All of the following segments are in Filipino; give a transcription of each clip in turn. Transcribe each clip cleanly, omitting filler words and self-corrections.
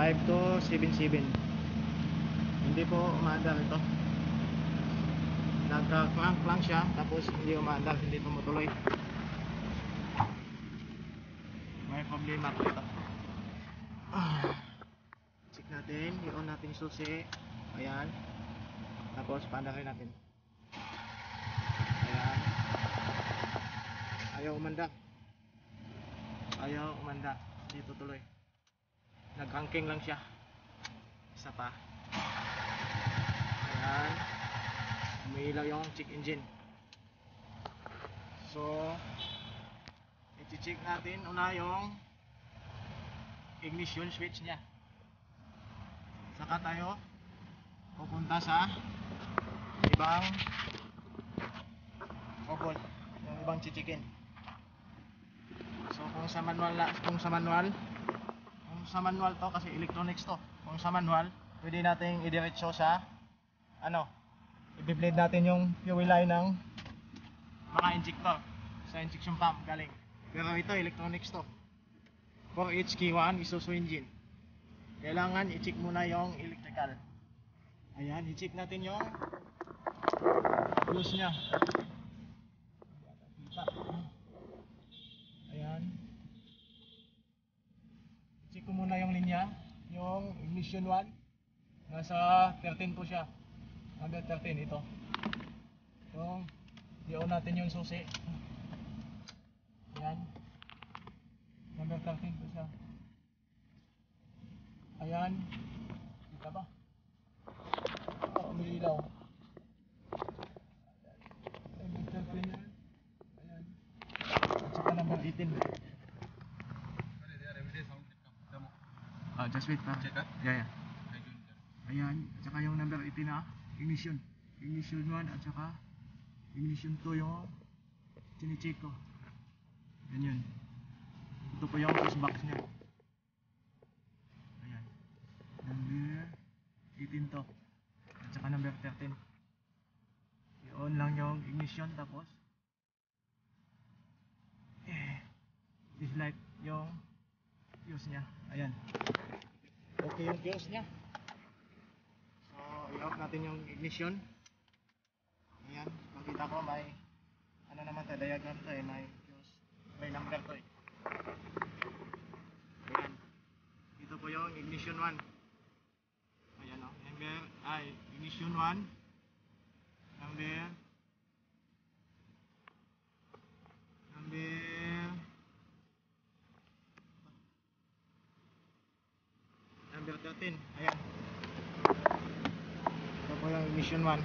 5277. Hindi po umaandar ito. Nagka-crank lang siya, tapos hindi umaandar, hindi tumutuloy. May problema po ito. Check natin, i-on natin yung susi. Ayan. Tapos paandarin natin. Ayan. Ayaw umandar. Ayaw umandar. Hindi tutuloy. Nag-cranking lang siya. Isa pa. Ayan. Umiilaw yung check engine. So, i-check natin una yung ignition switch nya. Saka tayo pupunta sa ibang obol, yung ibang chichikin. So kung sa manual to, kasi electronics to. Kung sa manual, pwede nating idiretso sa i-bleed natin yung fuel line ng mga injector sa injection pump galing. Pero ito electronics to. For HK1 Isuzu engine, kailangan i-check muna yung electrical. Ayan, i-check natin yung fuse nya. Ayan, i-check ko muna yung linya. Yung ignition 1 nasa 13 po siya, number 13 ito. Yung i-on natin yung susi. Ayan, number 13 po siya. Ayan, kita ba? Umiilaw. Number 13 yan. Ayan, at saka number 18. Just wait pa. Yeah. Ayan, at saka yung number 18 na ignition 1 at saka ignition 2 yung chine-check ko. Yan. Ito po yung fuse box nya. Ayan, number 18 to at saka number 13. I-on lang yung ignition, tapos dislight yung fuse nya. Ayan, okay yung fuse nya. So i-off natin yung ignition. Ayan, makita ko may naman tayo, diagram to eh, may fuse, may number to eh. Ayan, ito po yung ignition 1. Ayan o, ignition 1, number 13. Ayan, ito po yung ignition 1.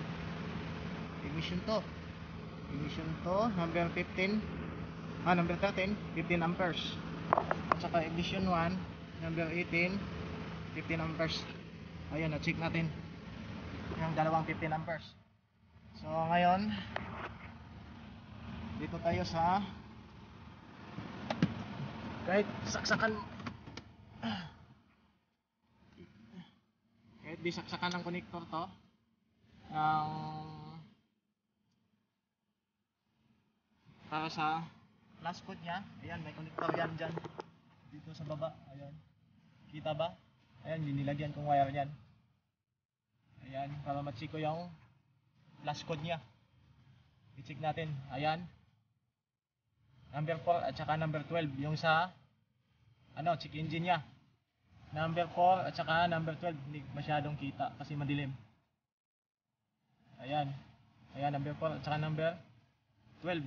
Ignition 2 number 15, number 13, 15 amperes. At saka ignition 1 number 18, 15 amperes. Ayan, na-check natin yung dalawang 15 amperes. So ngayon, dito tayo sa kahit di saksakan ng connector to ng para sa flash code nya. Ayan, may connector yan dyan dito sa baba. Ayan, kita ba? Ayan, nilagyan kong wire yan. Ayan, para ma-check ko yung flash code nya. I-check natin. Ayan, number 4 at saka number 12 yung sa check engine nya. Number 4 at saka number 12 hindi masyadong kita kasi madilim. Ayan, number 4 at saka number 12.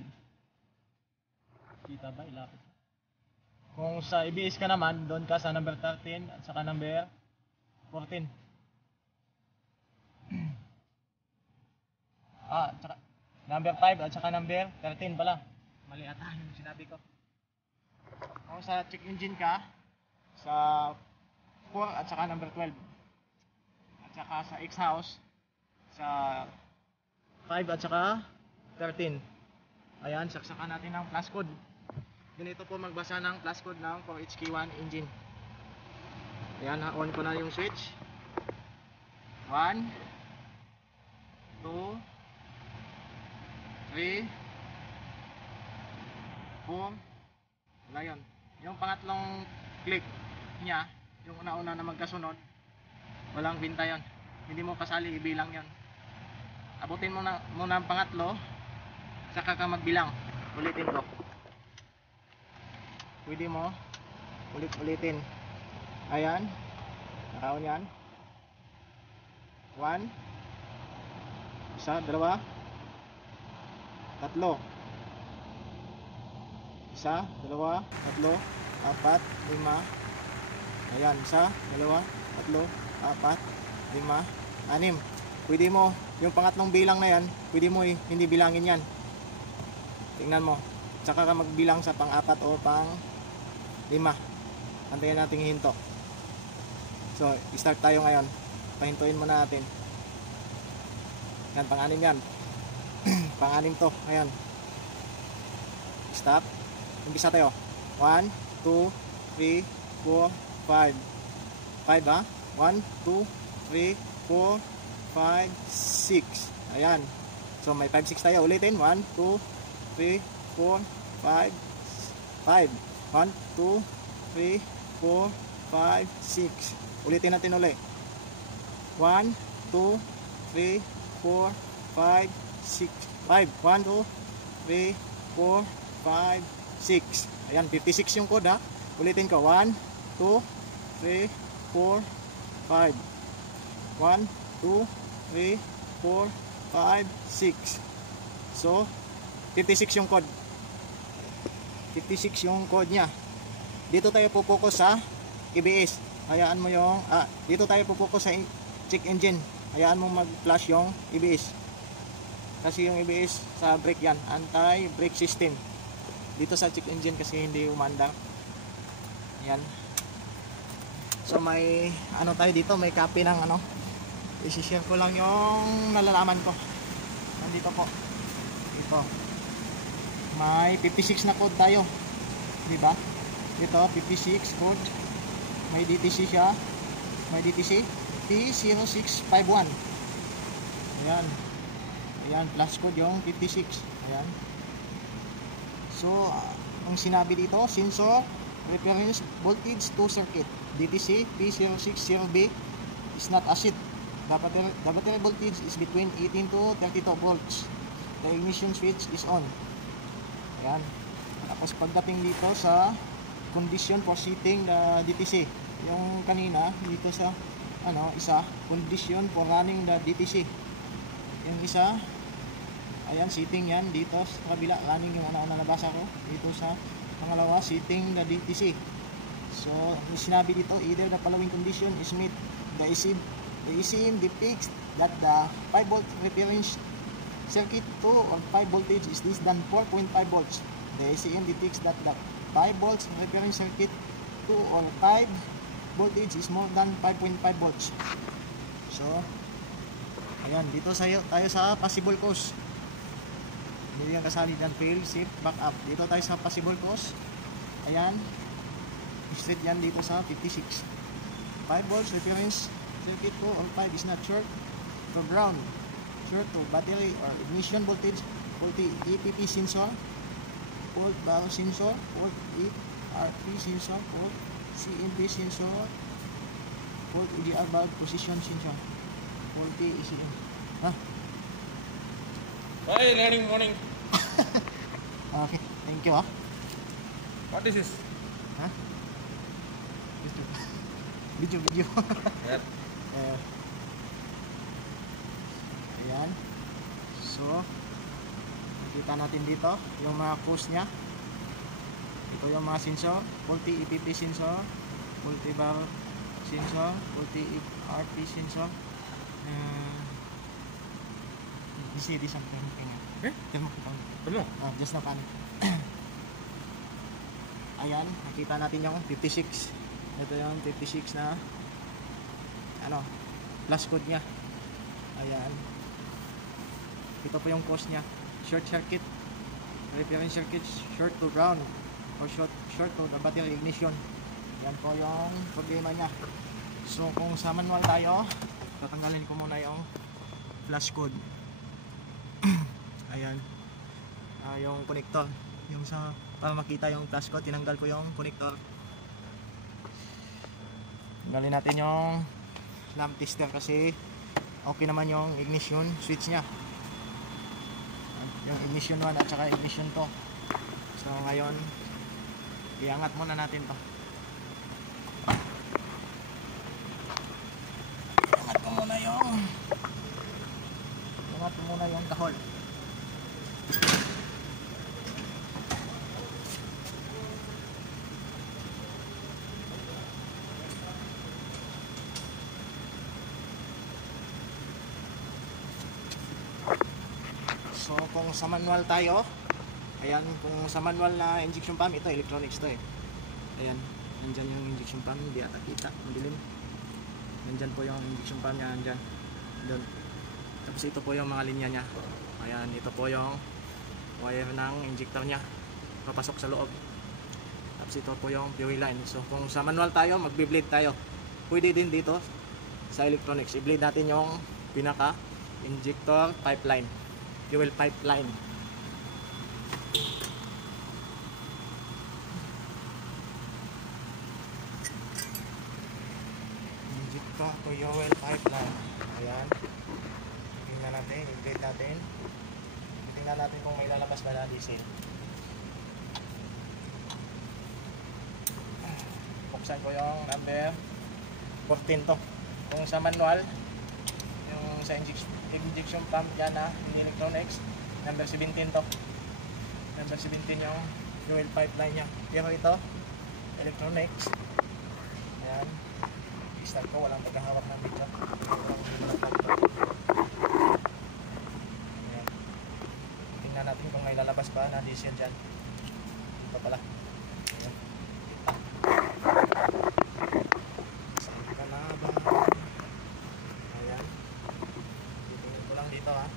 Kita ba? Ilapit. Kung sa ABS ka naman, doon ka sa number 13 at saka number 14. At saka number 5 at saka number 13 pala. Mali ata yung sinabi ko. Kung sa check engine ka, sa 4 at saka number 12. At saka sa X-house, sa 5 at saka 13. Ayan, saksakan natin ng flash code. Ganito po magbasa ng flash code ng 4HK1 engine. Ayan, on ko na yung switch. 1 2 3 4. Wala yun. Yung pangatlong click nya, yung una-una na magkasunod, walang binta yon. Hindi mo kasali, ibilang yon. Abutin mo na muna ang pangatlo, saka ka magbilang. Ulitin ko. Pwede mo ulit-ulitin. Ayan, nakaon yan. 1, isa, dalawa, tatlo. Isa, dalawa, tatlo, apat, lima. Ayan, isa, dalawa, tatlo, apat, lima, anim. Pwede mo, yung pangatlong bilang na yan, pwede mo hindi bilangin yan. Tingnan mo. Tsaka ka magbilang sa pang-apat o pang-lima. Antayin natin hinto. So, start tayo ngayon. Pahintuin muna natin. Yan, pang-anim yan. Pang-anim to. Ngayon. Stop. Umpisa tayo. 1, 2, 3, 4, 5. 5 ha? 1, 2, 3, 4, 5, 6. Ayan. So, may 5, 6 tayo. Ulitin. 1, 2, 3, 4, 5, 5. 1, 2, 3, 4, 5, 6. Ulitin natin ulit. 1, 2, 3, 4, 5, 6. 5. 1, 2, 3, 4, 5, 6. Ayan, 56 yung code ha. Ulitin ko. 1, 2, 3, 4, 5. 1, 2, 3, 4, 5, 6. So, 56 yung code. 56 yung code niya. Dito tayo pupokus sa EBS. Hayaan mo yung dito tayo pupokus sa check engine. Hayaan mo mag-flash yung EBS. Kasi yung EBS sa brake yan, anti-brake system. Dito sa check engine kasi hindi umandar. Yan. So may ano tayo dito, may copy ng ano. I-share ko lang yung nalalaman ko. Nandito po. Ito. May 56 na code tayo. Di ba? Ito 56 code. May DTC siya. May DTC P0651. Ayan. Ayan, plus code yung 56. Ayan. So, ang sinabi dito, sensor reference voltage to circuit. DTC P060B is not acid. The battery voltage is between 18 to 32 volts. The ignition switch is on. Ayan. Tapos pagdating dito sa condition for setting the DTC. Yung kanina dito sa isa, condition for running the DTC. Yung isa, ayan, setting yan dito sa kabila, running yung una-una nabasa ko. Dito sa pangalawa, setting the DTC. So, sinabi dito, either the following condition is met. The ECM depicts that the 5 volt reference circuit 2 or 5 voltage is less than 4.5 volts. The ECM detects that the 5 volts reference circuit 2 or 5 voltage is more than 5.5 volts. So, ayan, dito tayo sa possible cause. Hindi yung kasali dyan, fail, shift, back up. Dito tayo sa possible cause. Ayan, straight yan dito sa 56. 5 volts reference circuit 2 or 5 is not short to ground, short to battery or ignition voltage, faulty EPP sensor, fault valve sensor, fault ERP sensor, fault CMP sensor, fault EDR valve position sensor, faulty ECM. Hi, learning morning. Okay, thank you What is this? Video. Yep. Ayan. So, nakita natin dito yung mga cause nya. Ito yung mga sensor, faulty EPP sensor, faulty valve sensor, faulty ERP sensor. Di something Eh? Temo kita. Ano? Just na pan. Ayan, nakita natin yung 56. Ito yung 56 na plus code nya. Ayan. Ito po yung cause nya. Short circuit. Reference circuit short to ground or short to the battery ignition. Yan po yung problema nya. So kung sa manual tayo, tatanggalin ko muna yung flash code. Ayan. Yung connector. Yung para makita yung flash code, tinanggal ko yung connector. Tanggalin natin yung lamp tester kasi okay naman yung ignition switch nya, yung ignition 1 at saka ignition 2. So ngayon iangat muna natin to. Iangat ko muna yung kahol. So kung sa manual tayo, ayan, kung sa manual na injection pump, ito electronics to eh. Ayan, nandyan yung injection pump, hindi ata kita, madilim. Nandyan po yung injection pump niya, nandyan. Doon. Tapos ito po yung mga linya niya. Ayan, ito po yung wire ng injector niya, papasok sa loob. Tapos ito po yung fuel line. So kung sa manual tayo, magbi-bleed tayo. Pwede din dito sa electronics, i-bleed natin yung pinaka injector pipeline, fuel pipeline. Injector fuel pipeline. Ayan. Tingnan natin, i-bleed natin. Tingnan natin kung may lalabas ba na diesel. Buksan ko yung number 14 to. Kung sa manual, yung sa injection pump yan na hindi electronics, number 17 to. Number 17 yung fuel pipeline nya. Pero ito electronics. Ayan, i-start ko, walang paghahawak ng video. Ayan, tingnan natin kung may lalabas pa na diesel dyan. Ito pala. Ayan. Saan ka na ba? Ayan, titingnan ko lang dito ha.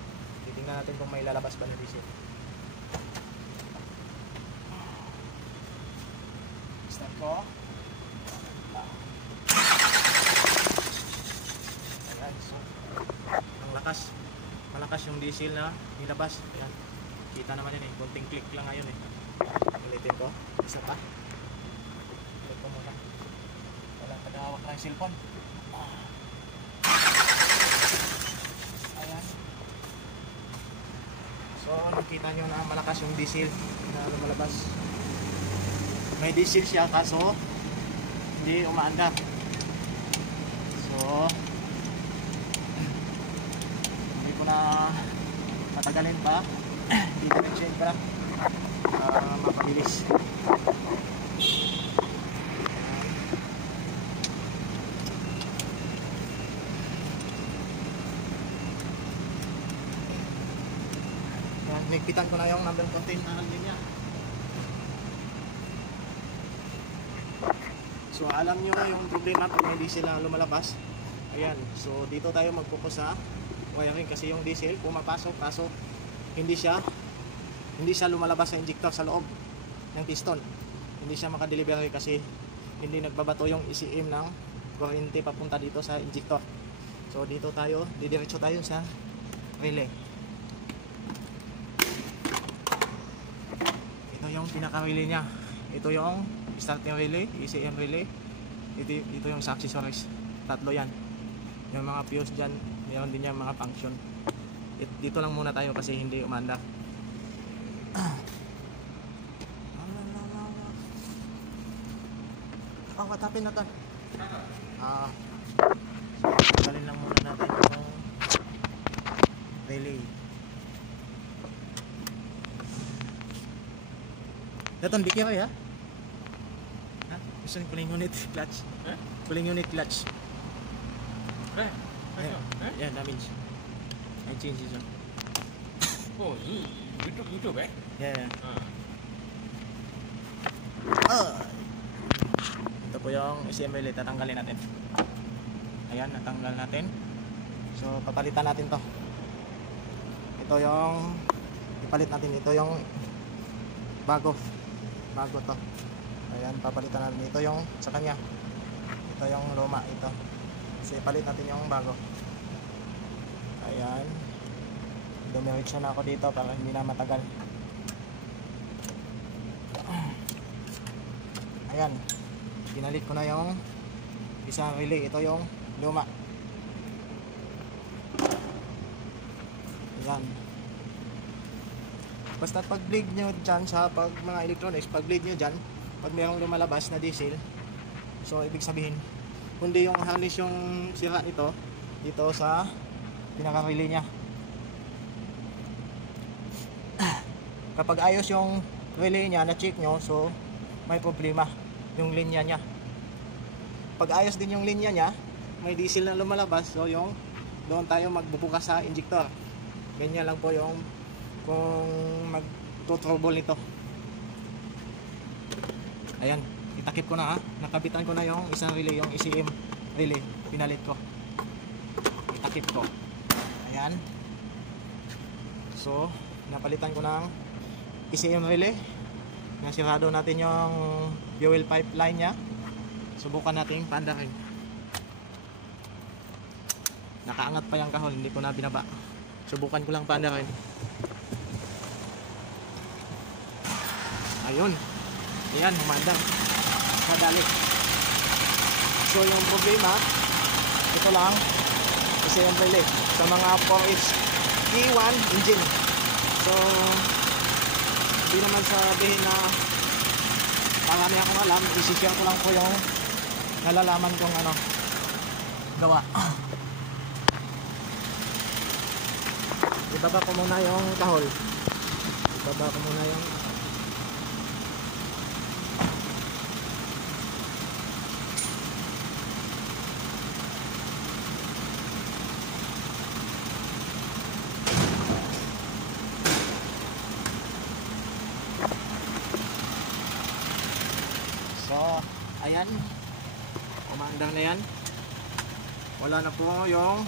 Titingnan natin kung may lalabas pa na diesel. Start ko. Ayan, so ang lakas, malakas yung diesel na nilabas. Ayan, kita naman yun eh, konting click lang ngayon eh. Ulitin ko, isa pa. Ulit ko muna, walang tagahawak ng cellphone. Ayan, so nakita nyo na malakas yung diesel na lumalabas. May diesel siya kaso hindi umaandar. So hindi ko na matagalin pa. Dito na change para mapabilis. Nagpitan ko na yung number 14 na linya. So alam nyo yung problema pag may diesel na lumalabas. Ayan, so dito tayo mag-focus sa wiring kasi yung diesel pumapasok kaso hindi siya lumalabas sa injector sa loob ng piston. Hindi siya makadelivery kasi hindi nagbabato yung ECM ng kuryente papunta dito sa injector. So dito tayo, didiretso tayo sa relay. Ito yung pinaka-relay niya. Ito yung starting relay, ECM relay. Ito yung sa accessories. Tatlo yan. Yung mga fuse dyan, mayroon din yung mga function. Dito lang muna tayo kasi hindi umanda. Oh, what happened na to? Tanggalin lang muna natin yung relay. Daton, bigyan kayo ha? Gusto nyo pulling unit clutch? Pulling unit clutch. Yeah, damage. I change this one. Oh, YouTube eh? Yeah. Ito po yung ECM relay, tatanggalin natin. Ayan, natanggal natin. So, papalitan natin to. Ito yung ipalit natin. Ito yung bago to. Ayan, papalitan natin. Ito yung sa kanya. Ito yung luma, ito. So ipalit natin yung bago. Ayan, dumiretso na ako dito para hindi na matagal. Ayan, pinalit ko na yung isang relay. Ito yung luma. Yan. Basta pag bleed nyo dyan sa pag mga electronics, pag bleed nyo dyan, pag mayroong lumalabas na diesel, so ibig sabihin, kundi yung harness yung sira nito dito sa pinaka-relay nya. Kapag ayos yung relay nya na check nyo, so may problema yung linya nya. Pag ayos din yung linya nya, may diesel na lumalabas, so yung doon tayo magbubukas sa injector. Ganyan lang po yung kung mag-trouble nito. Ayan, itakip ko na ha. Nakabitan ko na yung isang relay, yung ECM relay. Pinalit ko. Itakip ko. Ayan. So, napalitan ko ng ECM relay. Nasirado natin yung fuel pipeline nya. Subukan natin paandarin. Nakaangat pa yung kahon, hindi ko na binaba. Subukan ko lang paandarin. Ayun. Ayan, humandang. Kadali. So yung problema, ito lang, kasi yung relay sa mga 4H E1 engine. So hindi naman sabihin na marami akong alam, isi-share ko lang po yung nalalaman kong ano gawa. Ibaba ko muna yung kahol. Ibaba ko muna yung ayan, umandar na yan. Wala na po yung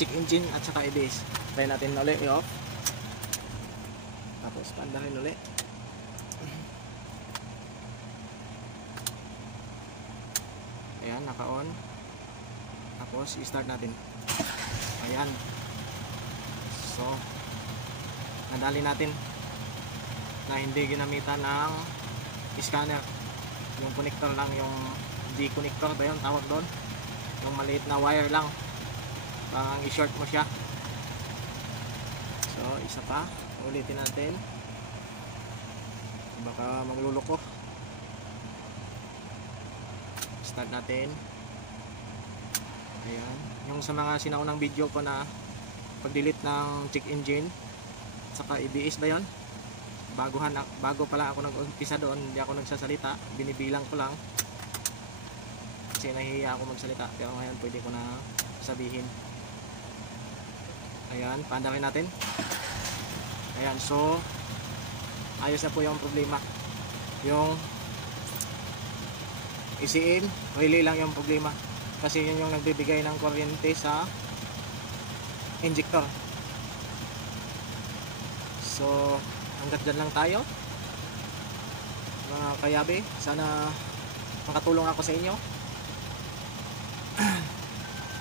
check engine at saka ABS. Try natin ulit i-off, tapos pandahin ulit. Ayan, naka-on. Tapos i-start natin. Ayan. So nadali natin na hindi ginamitan ng scanner. Yung connector lang, yung D-connector ba yun tawag doon, yung maliit na wire lang, parang i-short mo siya. So isa pa, ulitin natin, baka magluloko. Start natin. Ayan, yung sa mga sinaunang video ko na pag-delete ng check engine saka ABS ba yun, bago pala ako nag-umpisa doon, hindi ako nagsasalita, binibilang ko lang kasi nahihiya ako magsalita, pero ngayon pwede ko na sabihin. Ayan, paandarin natin. Ayan, so ayos na po yung problema. Yung ECM relay lang yung problema, kasi yun yung nagbibigay ng kuryente sa injector. So hanggat dyan lang tayo mga kayabe. Sana makatulong ako sa inyo.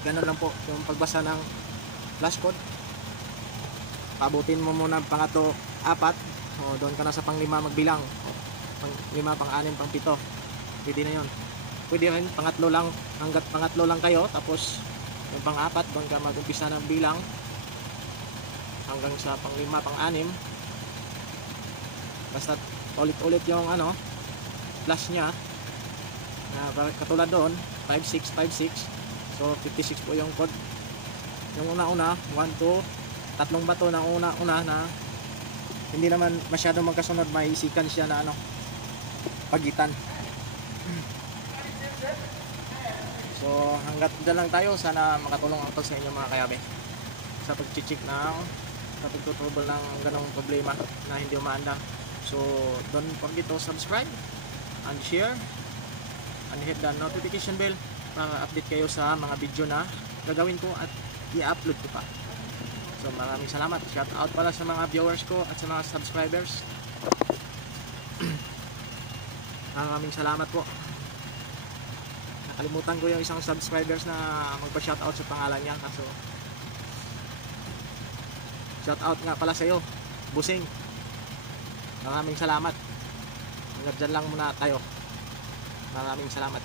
Ganun lang po yung pagbasa ng flash code. Pabutin mo muna pangato 4, o doon ka na sa pang 5 magbilang, pang 5, pang 6, pang 7, pwede na yun. Pwede rin pangatlo lang, hanggat pangatlo lang kayo, tapos yung pang 4 doon ka mag-umpisa ng bilang hanggang sa pang 5, pang 6. Basta ulit-ulit yung ano flash nya na katulad doon 56, 56. So 56 po yung code. Yung una-una 1, 2, tatlong bato na una-una na hindi naman masyado magkasunod, may sequence siya na ano pagitan. So hanggat dyan lang tayo. Sana makatulong ako sa inyo mga kayabe sa pag-check ng sa pagtutrouble ng ganong problema na hindi umaanda. So don't forget to subscribe and share and hit the notification bell para update kayo sa mga video na gagawin ko at i-upload ko pa. So maraming salamat. Shout out pala sa mga viewers ko at sa mga subscribers. Maraming salamat po. Nakalimutan ko yung isang subscribers na magpa-shout out sa pangalan niya, kaso shout out nga pala sa iyo, Busing. Maraming salamat. Hanggang dyan lang muna tayo. Maraming salamat.